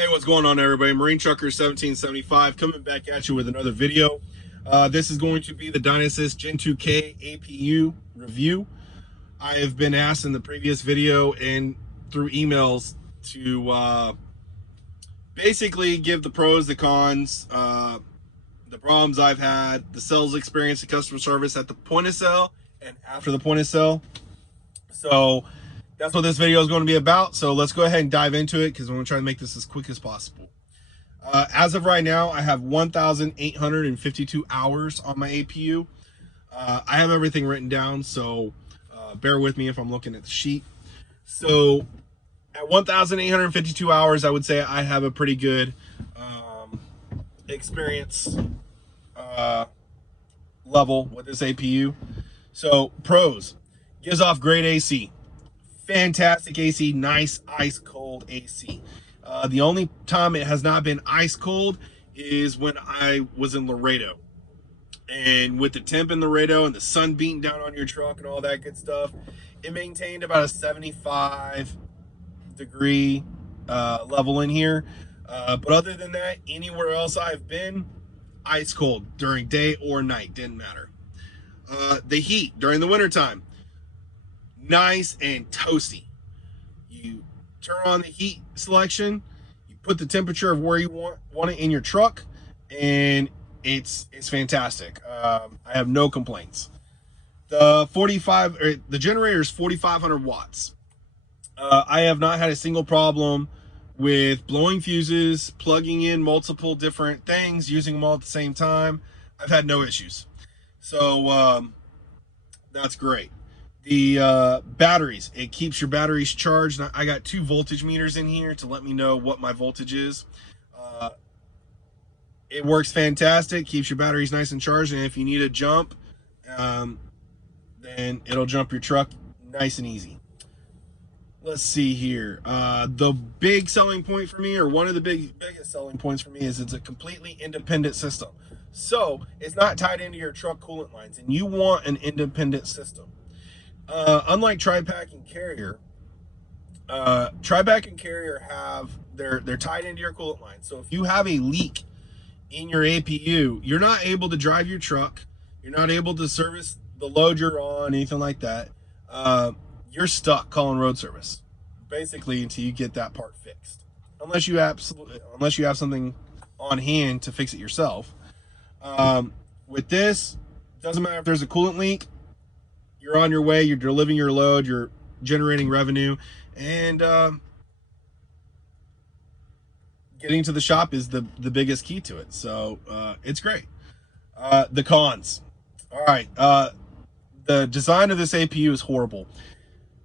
Hey, what's going on, everybody? Marine Trucker 1775 coming back at you with another video. This is going to be the Dynasys GEN2K APU review. I have been asked in the previous video and through emails to basically give the pros, the cons, the problems I've had, the sales experience, the customer service at the point of sale and after the point of sale. So that's what this video is going to be about. So let's go ahead and dive into it because I'm going to try to make this as quick as possible. As of right now, I have 1,852 hours on my APU. I have everything written down, so bear with me if I'm looking at the sheet. So at 1,852 hours, I would say I have a pretty good experience level with this APU. So pros, gives off great AC. Fantastic AC, nice ice cold AC. The only time it has not been ice cold is when I was in Laredo. And with the temp in Laredo and the sun beating down on your truck and all that good stuff, it maintained about a 75 degree level in here. But other than that, anywhere else I've been, ice cold during day or night, didn't matter. The heat during the wintertime, nice and toasty. You turn on the heat selection, you put the temperature of where you want it in your truck, and it's fantastic. I have no complaints. The generator is 4,500 watts. I have not had a single problem with blowing fuses, plugging in multiple different things, using them all at the same time. I've had no issues. So that's great. The batteries, it keeps your batteries charged. I got 2 voltage meters in here to let me know what my voltage is. It works fantastic, keeps your batteries nice and charged, and if you need a jump, then it'll jump your truck nice and easy. Let's see here. The big selling point for me, or one of the biggest selling points for me, is it's a completely independent system. So it's not tied into your truck coolant lines, and you want an independent system. Unlike Tri-Pack and Carrier, Tri-Pack and Carrier they're tied into your coolant line. So if you have a leak in your APU, you're not able to drive your truck. You're not able to service the load you're on, anything like that. You're stuck calling road service, basically, until you get that part fixed. Unless you have something on hand to fix it yourself. With this, doesn't matter if there's a coolant leak. You're on your way, you're delivering your load, you're generating revenue, and getting to the shop is the biggest key to it. So it's great. The cons. All right. The design of this APU is horrible.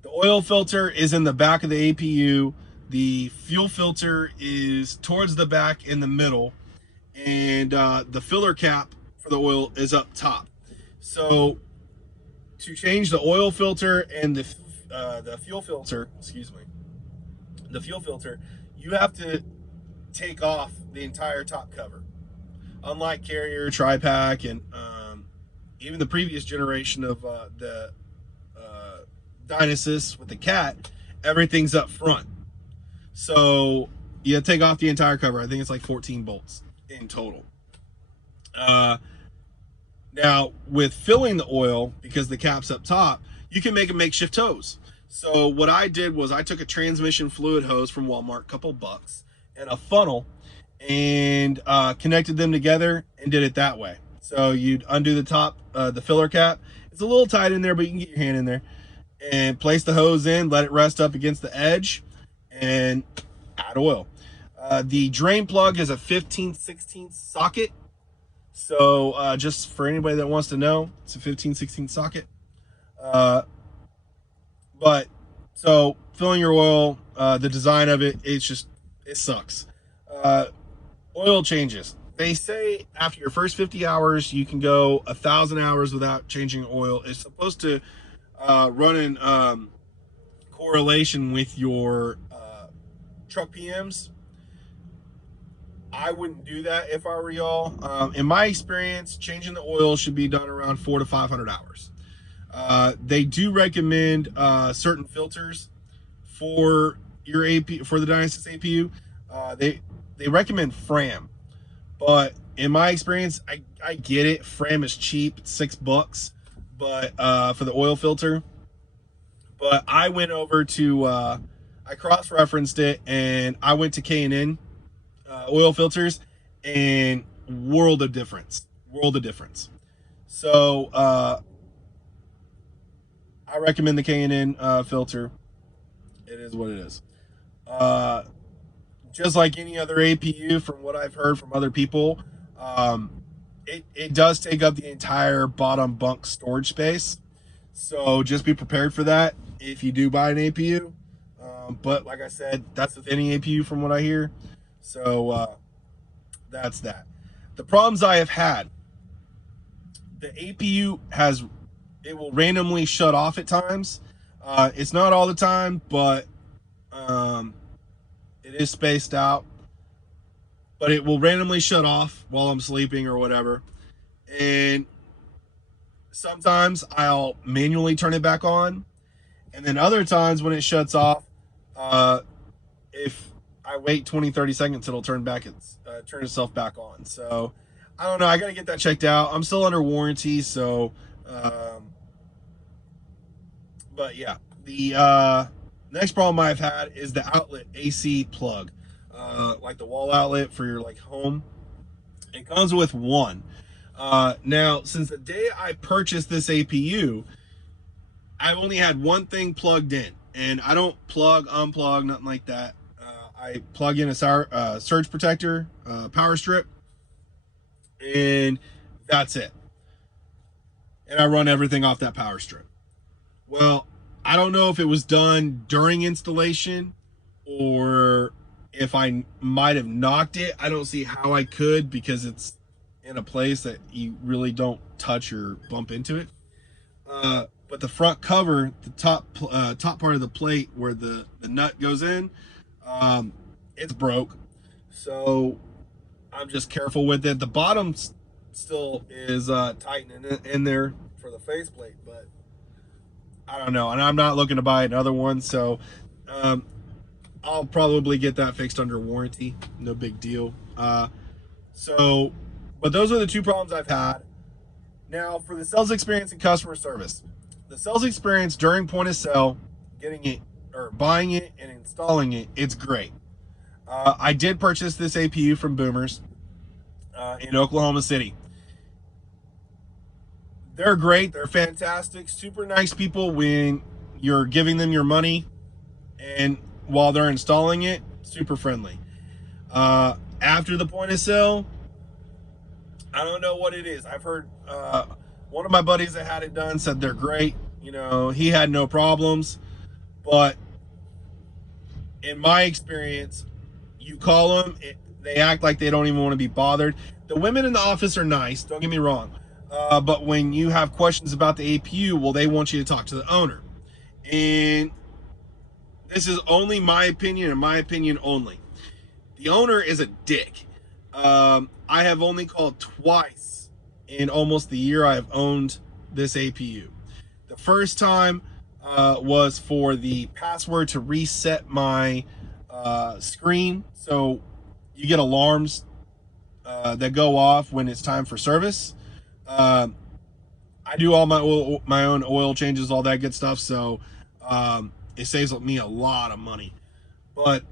The oil filter is in the back of the APU. The fuel filter is towards the back in the middle, and the filler cap for the oil is up top. So to change the oil filter and the fuel filter, the fuel filter, you have to take off the entire top cover. Unlike Carrier, Tri-Pack, and even the previous generation of the Dynasys with the Cat, everything's up front. So you take off the entire cover. I think it's like 14 bolts in total. Now, with filling the oil, because the cap's up top, you can make a makeshift hose. So what I did was I took a transmission fluid hose from Walmart, couple bucks, and a funnel, and connected them together and did it that way. So you'd undo the top, the filler cap. It's a little tight in there, but you can get your hand in there. And place the hose in, let it rest up against the edge, and add oil. The drain plug is a 15/16 socket. So just for anybody that wants to know, it's a 15/16 socket. But so filling your oil, the design of it, it sucks. Oil changes. They say after your first 50 hours, you can go 1,000 hours without changing oil. It's supposed to run in correlation with your truck PMs. I wouldn't do that if I were y'all. In my experience, changing the oil should be done around 400 to 500 hours. They do recommend certain filters for your AP, for the Dynasys APU. They recommend FRAM, but in my experience, I get it. FRAM is cheap, it's $6, but for the oil filter. But I went over to I cross-referenced it, and I went to K&N oil filters, and world of difference. World of difference. So I recommend the K&N filter. It is what it is. Just like any other APU, from what I've heard from other people, it does take up the entire bottom bunk storage space. So just be prepared for that if you do buy an APU. But like I said, that's with any APU from what I hear. So that's that. The problems I have had, the APU it will randomly shut off at times. It's not all the time, but it is spaced out. But it will randomly shut off while I'm sleeping or whatever. And sometimes I'll manually turn it back on. And then other times when it shuts off, if I wait 20-30 seconds, it'll turn itself back on. So I don't know, I gotta get that checked out. I'm still under warranty, so but yeah. The next problem I've had is the outlet AC plug, like the wall outlet for your like home. It comes with one. Now, since the day I purchased this APU, I've only had one thing plugged in, and I don't plug, unplug, nothing like that. I plug in a surge protector, power strip, and that's it. And I run everything off that power strip. Well, I don't know if it was done during installation or if I might have knocked it. I don't see how I could, because it's in a place that you really don't touch or bump into it. But the front cover, the top part of the plate where the nut goes in, it's broke. So I'm just careful with it. The bottom still is tightening in there for the faceplate, but I don't know. And I'm not looking to buy another one, so I'll probably get that fixed under warranty. No big deal. But those are the two problems I've had. Now, for the sales experience and customer service. The sales experience during point of sale, getting it or buying it and installing it, it's great. I did purchase this APU from Boomers in Oklahoma City. They're great. They're fantastic. Super nice people when you're giving them your money, and while they're installing it, super friendly. After the point of sale, I don't know what it is. I've heard one of my buddies that had it done said they're great. You know, he had no problems. But in my experience, you call them, they act like they don't even want to be bothered. The women in the office are nice, don't get me wrong. But when you have questions about the APU, well, they want you to talk to the owner. And this is only my opinion, and my opinion only. The owner is a dick. I have only called twice in almost the year I have owned this APU. The first time was for the password to reset my screen. So you get alarms that go off when it's time for service. I do all my own oil changes, all that good stuff. So it saves me a lot of money. But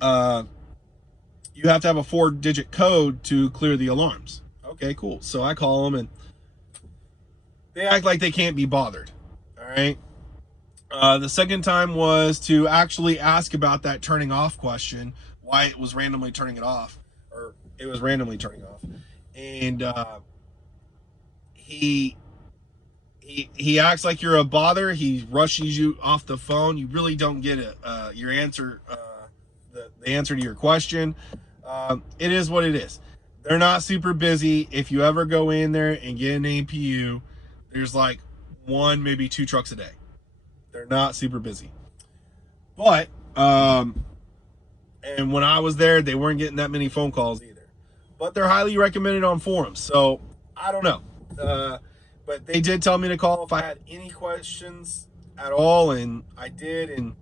you have to have a 4-digit code to clear the alarms. Okay, cool. So I call them, and they act like they can't be bothered. All right. The second time was to actually ask about that turning off question, why it was randomly turning it off, or it was randomly turning off. And he acts like you're a bother. He rushes you off the phone. You really don't get your answer, the answer to your question. It is what it is. They're not super busy. If you ever go in there and get an APU, there's like 1, maybe 2 trucks a day. They're not super busy. But and when I was there, they weren't getting that many phone calls either. But they're highly recommended on forums. So I don't know. But they did tell me to call if I had any questions at all, and I did, and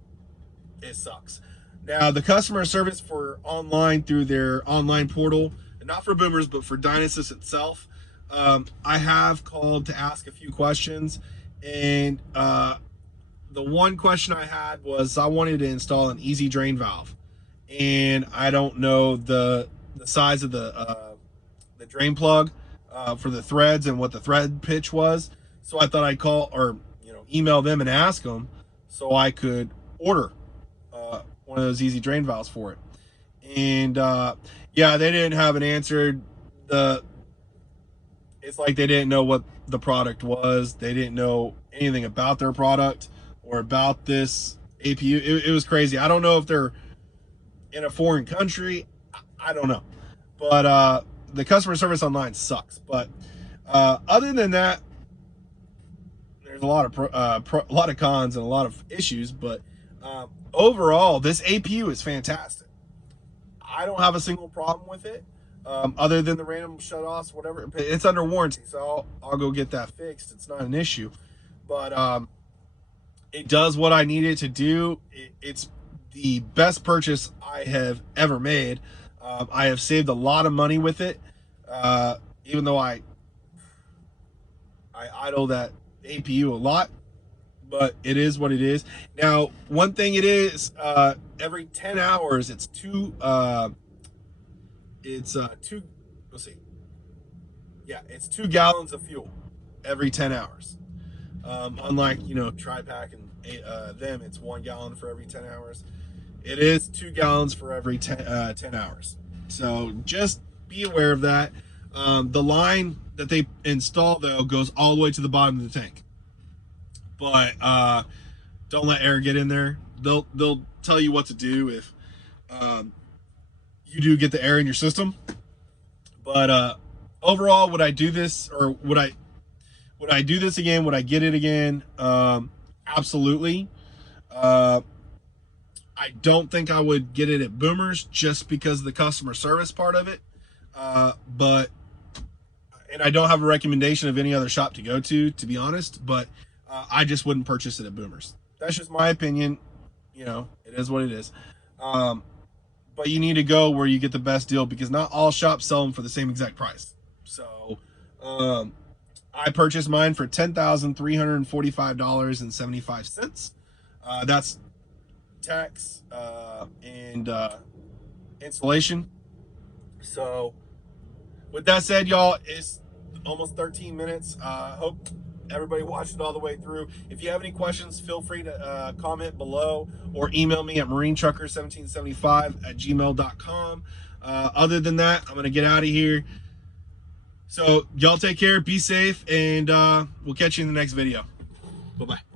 it sucks. Now, the customer service for online through their online portal, not for Boomers, but for Dynasys itself, I have called to ask a few questions, and the one question I had was I wanted to install an easy drain valve, and I don't know the size of the drain plug for the threads and what the thread pitch was. So I thought I'd call or email them and ask them so I could order one of those easy drain valves for it. And yeah, they didn't have an answer. It's like they didn't know what the product was. They didn't know anything about their product or about this APU. It was crazy. I don't know if they're in a foreign country. I don't know. But the customer service online sucks. But other than that, there's a lot of a lot of cons and a lot of issues. But overall, this APU is fantastic. I don't have a single problem with it, other than the random shutoffs, whatever. It's under warranty, so I'll go get that fixed. It's not an issue. But it does what I need it to do. It's the best purchase I have ever made. I have saved a lot of money with it, even though I idle that APU a lot, but it is what it is. Now, one thing it is, every 10 hours, it's two, let's see. Yeah, it's 2 gallons of fuel every 10 hours. Unlike, Tri-Pack and them, it's 1 gallon for every 10 hours. It is 2 gallons for every 10 hours. So just be aware of that. The line that they install, though, goes all the way to the bottom of the tank. But don't let air get in there. They'll tell you what to do if you do get the air in your system. But overall, would I do this, or would I do this again? Would I get it again? Absolutely. I don't think I would get it at Boomers just because of the customer service part of it. And I don't have a recommendation of any other shop to go to be honest, but I just wouldn't purchase it at Boomers. That's just my opinion. It is what it is. But you need to go where you get the best deal, because not all shops sell them for the same exact price. So I purchased mine for $10,345.75. That's tax and installation. So with that said, y'all, it's almost 13 minutes. Hope everybody watched it all the way through. If you have any questions, feel free to comment below or email me at marinetrucker1775@gmail.com. Other than that, I'm gonna get out of here. So y'all take care, be safe, and we'll catch you in the next video. Bye-bye.